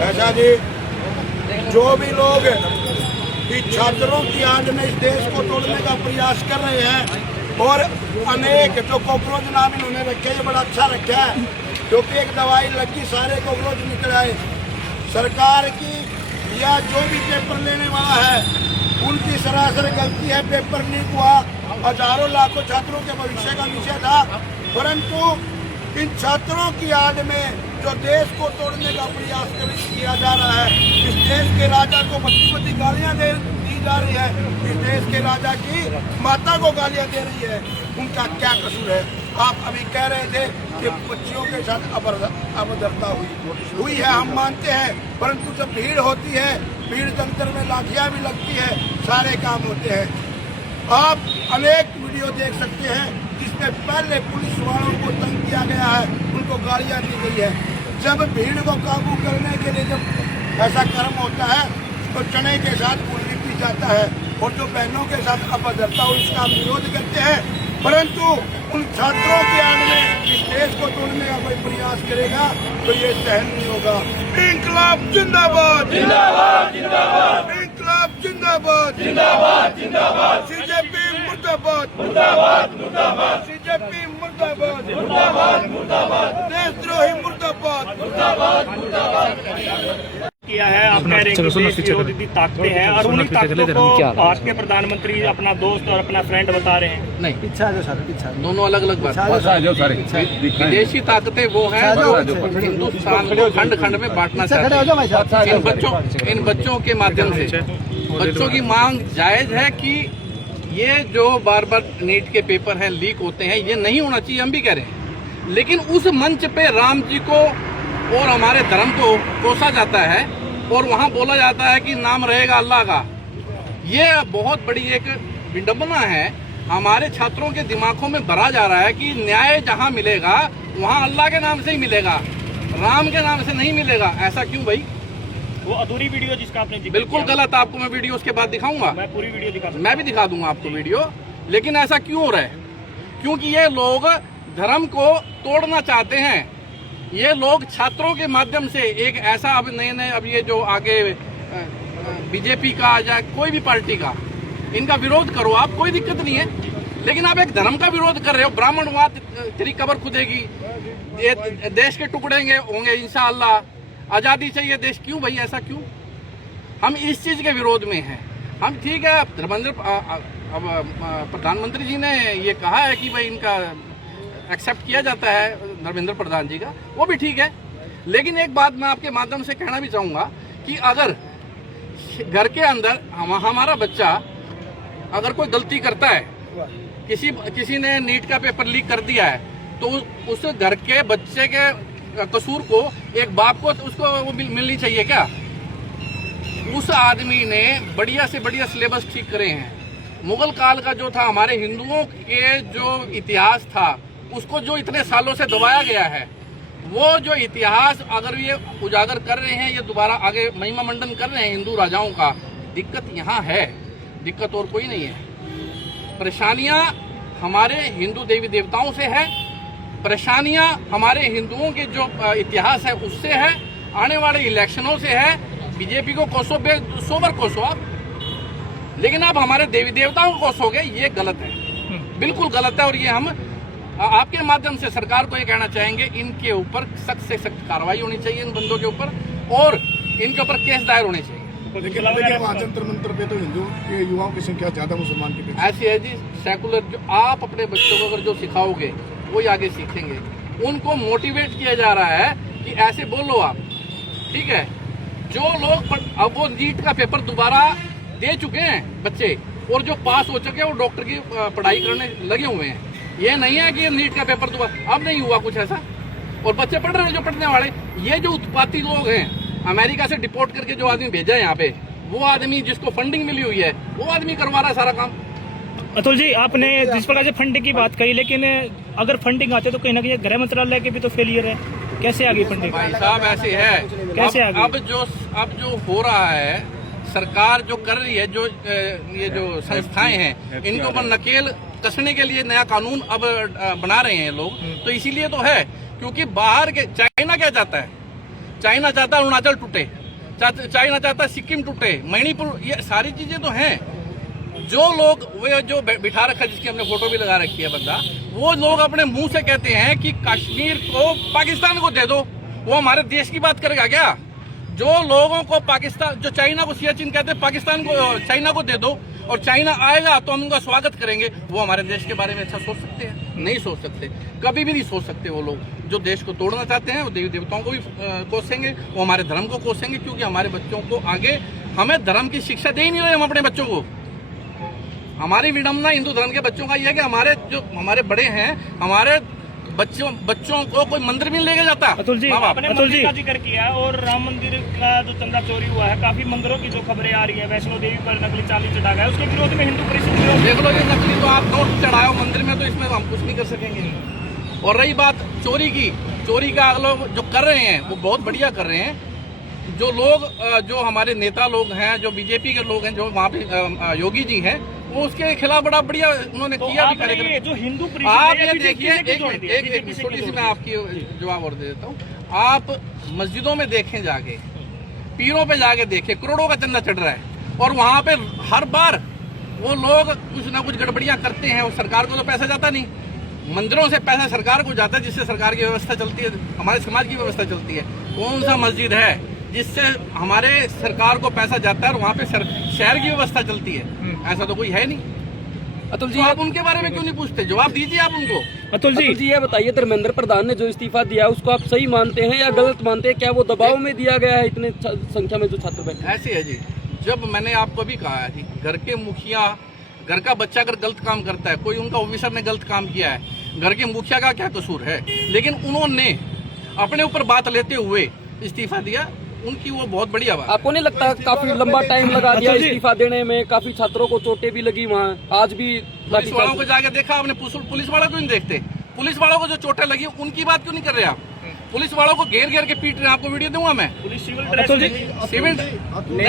ऐसा जी, जो भी लोग छात्रों की आड़ में इस देश को तोड़ने का प्रयास कर रहे हैं और अनेक जो कॉकरोच नाम इन्होंने रखे, ये बड़ा अच्छा रखा है क्योंकि एक दवाई लगी सारे कॉकरोच निकल आए। सरकार की या जो भी पेपर लेने वाला है उनकी सरासर गलती है। पेपर लीक हुआ, हजारों लाखों छात्रों के भविष्य का विषय था, परंतु इन छात्रों की आड़ में जो देश को तोड़ने का प्रयास किया जा रहा है, इस देश के राजा को बत्ती गालियां दी जा रही है, इस देश के राजा की माता को गालियां दे रही है, उनका क्या कसूर है? आप अभी कह रहे थे कि बच्चियों के साथ अभद्रता हुई है, हम मानते हैं, परंतु जब भीड़ होती है, भीड़ जंतर में लाठियां भी लगती है, सारे काम होते हैं। आप अनेक वीडियो देख सकते हैं जिसमें पहले पुलिस वालों को तंग किया गया है, उनको गालियां दी गई है। जब भीड़ को काबू करने के लिए जब ऐसा कर्म होता है तो चने के साथ गुड़ भी पी जाता है, और जो बहनों के साथ अभद्रता हो इसका हम विरोध करते हैं, परंतु उन छात्रों के आड़ में इस देश को तोड़ने का कोई प्रयास करेगा तो ये सहन नहीं होगा। इंकलाब जिंदाबाद, जिंदाबाद, जिंदाबाद, इंकलाब जिंदाबाद, जिंदाबाद, जिंदाबाद, सीजेपी मुर्दाबाद, मुर्दाबाद, मुर्दाबाद, सीजेपी मुर्दाबाद, मुर्दाबाद, मुर्दाबाद, देशद्रोही मुर्दाबाद, मुर्दाबाद, मुर्दाबाद किया है। आप कह रहे हैं कि देश विरोधी ताकतें हैं और उन्हीं ताकतों को भारत के प्रधानमंत्री अपना दोस्त और अपना फ्रेंड बता रहे हैं। नहीं, पीछा जो सर, पीछा दोनों अलग अलग बात। विदेशी ताकतें वो हैं हिंदुस्तान को खंड खंड में बांटना चाहते हैं। इन बच्चों के माध्यम से बच्चों की मांग जायज है कि ये जो बार बार नीट के पेपर हैं लीक होते हैं, ये नहीं होना चाहिए, हम भी कह रहे हैं, लेकिन उस मंच पे राम जी को और हमारे धर्म को कोसा जाता है और वहाँ बोला जाता है कि नाम रहेगा अल्लाह का। ये बहुत बड़ी एक विडंबना है। हमारे छात्रों के दिमागों में भरा जा रहा है कि न्याय जहाँ मिलेगा वहाँ अल्लाह के नाम से ही मिलेगा, राम के नाम से नहीं मिलेगा। ऐसा क्यों भाई? वो अधूरी वीडियो जिसका आपने बिल्कुल गलत। आपको मैं वीडियो उसके बाद दिखाऊंगा, मैं पूरी वीडियो दिखा, मैं भी दिखा दूंगा आपको वीडियो। लेकिन ऐसा क्यों हो रहा है? क्योंकि ये लोग धर्म को तोड़ना चाहते हैं। ये लोग छात्रों के माध्यम से एक ऐसा अब नए अब ये जो आगे बीजेपी का या कोई भी पार्टी का, इनका विरोध करो आप, कोई दिक्कत नहीं है, लेकिन आप एक धर्म का विरोध कर रहे हो। ब्राह्मणवाद, तेरी कब्र खुदेगी, ये देश के टुकड़े होंगे इंशाअल्लाह, आजादी चाहिए देश। क्यों भाई, ऐसा क्यों? हम इस चीज के विरोध में हैं। हम ठीक है, धर्मेंद्र प्रधानमंत्री जी ने ये कहा है कि भाई इनका एक्सेप्ट किया जाता है, धर्मेंद्र प्रधान जी का, वो भी ठीक है, लेकिन एक बात मैं आपके माध्यम से कहना भी चाहूंगा कि अगर घर के अंदर हमारा बच्चा अगर कोई गलती करता है, किसी ने नीट का पेपर लीक कर दिया है, तो उस घर के बच्चे के कसूर को एक बाप को उसको वो मिलनी चाहिए क्या? उस आदमी ने बढ़िया से बढ़िया सिलेबस ठीक करे हैं। मुगल काल का जो था, हमारे हिंदुओं के जो इतिहास था, उसको जो इतने सालों से दबाया गया है, वो जो इतिहास अगर ये उजागर कर रहे हैं, ये दोबारा आगे महिमा मंडन कर रहे हैं हिंदू राजाओं का, दिक्कत यहाँ है, दिक्कत और कोई नहीं है। परेशानियाँ हमारे हिंदू देवी देवताओं से है, परेशानियाँ हमारे हिंदुओं के जो इतिहास है उससे है, आने वाले इलेक्शनों से है। बीजेपी को कोसो, सोबर कोसो आप, लेकिन आप हमारे देवी देवताओं को कोसोगे, ये गलत है, बिल्कुल गलत है। और ये हम आपके माध्यम से सरकार को ये कहना चाहेंगे, इनके ऊपर सख्त से सख्त कार्रवाई होनी चाहिए, इन बंदों के ऊपर, और इनके ऊपर केस दायर होने चाहिए। जंतर मंतर पे तो हिंदू के युवाओं की संख्या ज्यादा, मुसलमान की ऐसी है जी, सेकुलर। जो आप अपने बच्चों को अगर जो सिखाओगे वो आगे सीखेंगे। उनको मोटिवेट किया जा रहा है कि ऐसे बोलो आप, ठीक है। जो लोग अब वो नीट का पेपर दोबारा दे चुके हैं बच्चे, और जो पास हो चुके हैं वो डॉक्टर की पढ़ाई करने लगे हुए हैं। ये नहीं है कि नीट का पेपर दोबारा, अब नहीं हुआ कुछ ऐसा, और बच्चे पढ़ रहे हैं जो पढ़ने वाले। ये जो उत्पाती लोग हैं, अमेरिका से डिपोर्ट करके जो आदमी भेजा है यहाँ पे, वो आदमी जिसको फंडिंग मिली हुई है, वो आदमी करवा रहा है सारा काम। अतुल जी, आपने जिस प्रकार से फंडिंग की बात कही, लेकिन अगर फंडिंग आते तो कहीं ना कहीं गृह मंत्रालय के भी तो फेलियर है। कैसे आगे फंडिंग? भाई साहब ऐसे है, कैसे आगे? अब जो हो रहा है, सरकार जो कर रही है, जो ये जो संस्थाएं हैं, इनके ऊपर नकेल कसने के लिए नया कानून अब बना रहे हैं लोग, तो इसीलिए तो है क्योंकि बाहर के चाइना क्या चाहता है, चाइना चाहता है अरुणाचल टूटे, चाइना चाहता है सिक्किम टूटे, मणिपुर, ये सारी चीजें तो हैं। जो लोग वे जो बिठा रखा है, जिसकी हमने फोटो भी लगा रखी है बंदा, वो लोग अपने मुंह से कहते हैं कि कश्मीर को पाकिस्तान को दे दो। वो हमारे देश की बात करेगा क्या? जो लोगों को पाकिस्तान, जो चाइना को सियाचिन कहते हैं, पाकिस्तान को, चाइना को दे दो और चाइना आएगा तो हम उनका स्वागत करेंगे, वो हमारे देश के बारे में अच्छा सोच सकते हैं? नहीं सोच सकते, कभी भी नहीं सोच सकते। वो लोग जो देश को तोड़ना चाहते हैं वो देवी देवताओं को भी कोसेंगे, वो हमारे धर्म को कोसेंगे, क्योंकि हमारे बच्चों को आगे हमें धर्म की शिक्षा दे ही नहीं रहे हम अपने बच्चों को। हमारी विडम्बना हिंदू धर्म के बच्चों का ये है कि हमारे बड़े हैं, हमारे बच्चों को कोई मंदिर भी नहीं लेके जाता। अतुल जी, आपने मंदिर का जिक्र किया और राम मंदिर का जो चंदा चोरी हुआ है, काफी मंदिरों की जो खबरें आ रही है, वैष्णो देवी पर नकली चांदी चढ़ा गया, उसके विरोध में हिंदू परिषद देख लो, ये नकली तो आप नोट चढ़ाओ मंदिर में, तो इसमें हम कुछ नहीं कर सकेंगे। और रही बात चोरी की, चोरी का लोग जो कर रहे हैं वो बहुत बढ़िया कर रहे हैं। जो लोग, जो हमारे नेता लोग हैं, जो बीजेपी के लोग हैं, जो वहाँ पे योगी जी हैं, वो उसके खिलाफ बड़ा बढ़िया उन्होंने तो किया भी कार्यक्रम। जो हिंदू आप ये देखिए, एक छोटी सी मैं आपकी जवाब और दे देता हूँ। आप मस्जिदों में देखें, जाके पीरों पे जाके देखें, करोड़ों का चंदा चढ़ रहा है और वहाँ पे हर बार वो लोग कुछ ना कुछ गड़बड़ियाँ करते हैं और सरकार को तो पैसा जाता नहीं, मंदिरों से पैसा सरकार को जाता है, जिससे सरकार की व्यवस्था चलती है, हमारे समाज की व्यवस्था चलती है। कौन सा मस्जिद है जिससे हमारे सरकार को पैसा जाता है और वहाँ पे शहर की व्यवस्था चलती है? ऐसा तो कोई है नहीं। अतुल जी, तो आप उनके बारे में क्यों नहीं पूछते? जवाब दीजिए आप उनको। अतुल जी, ये बताइए, धर्मेंद्र प्रधान ने जो इस्तीफा दिया उसको आप सही मानते हैं या गलत मानते हैं? क्या वो दबाव में दिया गया है इतने संख्या में जो छात्र बैठे? ऐसे है जी, जब मैंने आपको भी कहा है, घर के मुखिया, घर का बच्चा अगर गलत काम करता है, कोई उनका ऑफिसर ने गलत काम किया है, घर के मुखिया का क्या कसूर है? लेकिन उन्होंने अपने ऊपर बात लेते हुए इस्तीफा दिया, उनकी वो बहुत बढ़िया बात। आपको नहीं लगता काफी लंबा टाइम लगा दिया इस्तीफा देने में? काफी छात्रों को चोटें भी लगी वहाँ, आज भी पुलिस वालों को जाके देखा आपने? पुलिस वालों क्यों नहीं देखते? पुलिस वालों को जो चोटें लगी उनकी बात क्यों नहीं कर रहे आप? पुलिस वालों को घेर घेर के पीट रहे हैं, आपको वीडियो दूंगा मैं। पुलिस सिविल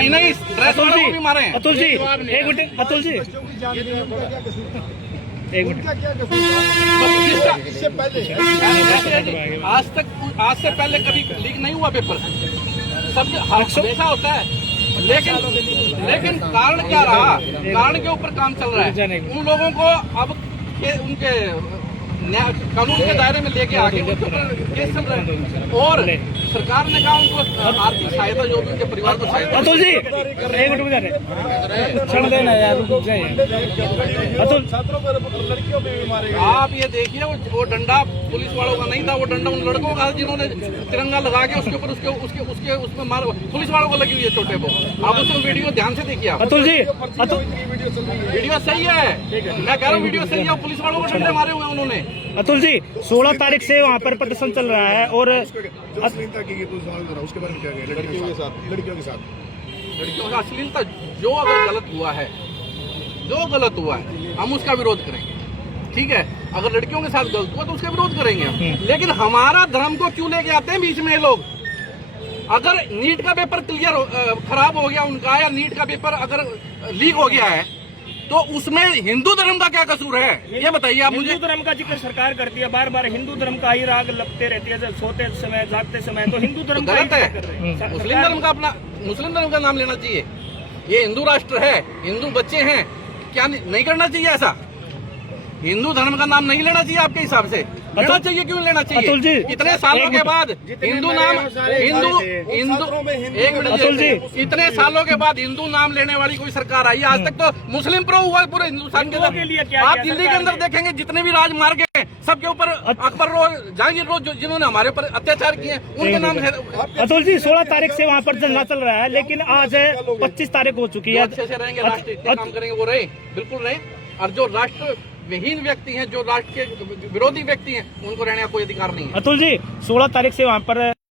नहीं, ड्रेस वालों को भी मारे हैं। अतुल जी, एक मिनट, अतुल जी एक मिनट, आज से पहले कभी लीक नहीं हुआ पेपर, सब हमेशा होता है। लेकिन कारण क्या रहा? कारण के ऊपर काम चल रहा है। उन लोगों को अब उनके कानून के दायरे में लेके आके उनके ऊपर केस चल रहा है और सरकार ने कहा उनको आर्थिक सहायता, जो भी उनके परिवार को सहायता। अतुल जी, एक मिनट में छोड़ देना यार, अतुल, लड़कियों पे भी मारे। आप ये देखिए, वो डंडा पुलिस वालों का नहीं था, वो डंडा उन लड़कों का, जिन्होंने तिरंगा लगा के उसके ऊपर उसके उसमें मार, पुलिस वालों को लगी हुई है चोटे को। आप उसमें वीडियो ध्यान से देखिए। अतुल जी, वीडियो सही है, मैं कह रहा हूँ वीडियो सही है। पुलिस वालों को डंडे मारे हुए उन्होंने। अतुल जी, 16 तारीख से वहाँ पर प्रदर्शन चल रहा है और अश्लीलता की उसके बारे में क्या कहें? लड़कियों के साथ अश्लीलता जो अगर गलत हुआ है, जो गलत हुआ है, हम उसका विरोध करेंगे, ठीक है? अगर लड़कियों के साथ गलत हुआ तो उसका विरोध करेंगे हम। लेकिन हमारा धर्म को क्यों लेके आते हैं बीच में लोग? अगर नीट का पेपर खराब हो गया उनका, या नीट का पेपर अगर लीक हो गया है, तो उसमें हिंदू धर्म का क्या कसूर है? ये बताइए आप मुझे। हिंदू धर्म का जिक्र सरकार करती है बार बार, हिंदू धर्म का ही राग लगते रहती है, जब सोते समय जागते समय, तो हिंदू धर्म का गलत है। मुस्लिम धर्म का अपना, मुस्लिम धर्म का नाम लेना चाहिए। ये हिंदू राष्ट्र है, हिंदू बच्चे हैं, क्या नहीं करना चाहिए ऐसा? हिंदू धर्म का नाम नहीं लेना चाहिए आपके हिसाब से? लेना चाहिए, क्यों लेना चाहिए? अतुल जी, इतने सालों के बाद हिंदू नाम, एक मिनट अतुल जी, इतने सालों के बाद हिंदू नाम लेने वाली कोई सरकार आई? आज तक तो मुस्लिम प्रो हुआ पूरे हिंदुस्तान के अंदर। आप दिल्ली के अंदर देखेंगे, जितने भी राजमार्ग हैं सबके ऊपर अकबर रोड, जहांगीर रोड, जिन्होंने हमारे ऊपर अत्याचार किए उनके नाम है। अतुल जी, 16 तारीख से वहाँ पर धरना चल रहा है, लेकिन आज 25 तारीख हो चुकी है। अच्छे से रहेंगे, राष्ट्र इतने काम करेंगे, वो रहे, बिल्कुल रहे। और जो राष्ट्र विहीन व्यक्ति हैं, जो राष्ट्र के विरोधी व्यक्ति हैं, उनको रहने का कोई अधिकार नहीं है। अतुल जी, 16 तारीख से वहाँ पर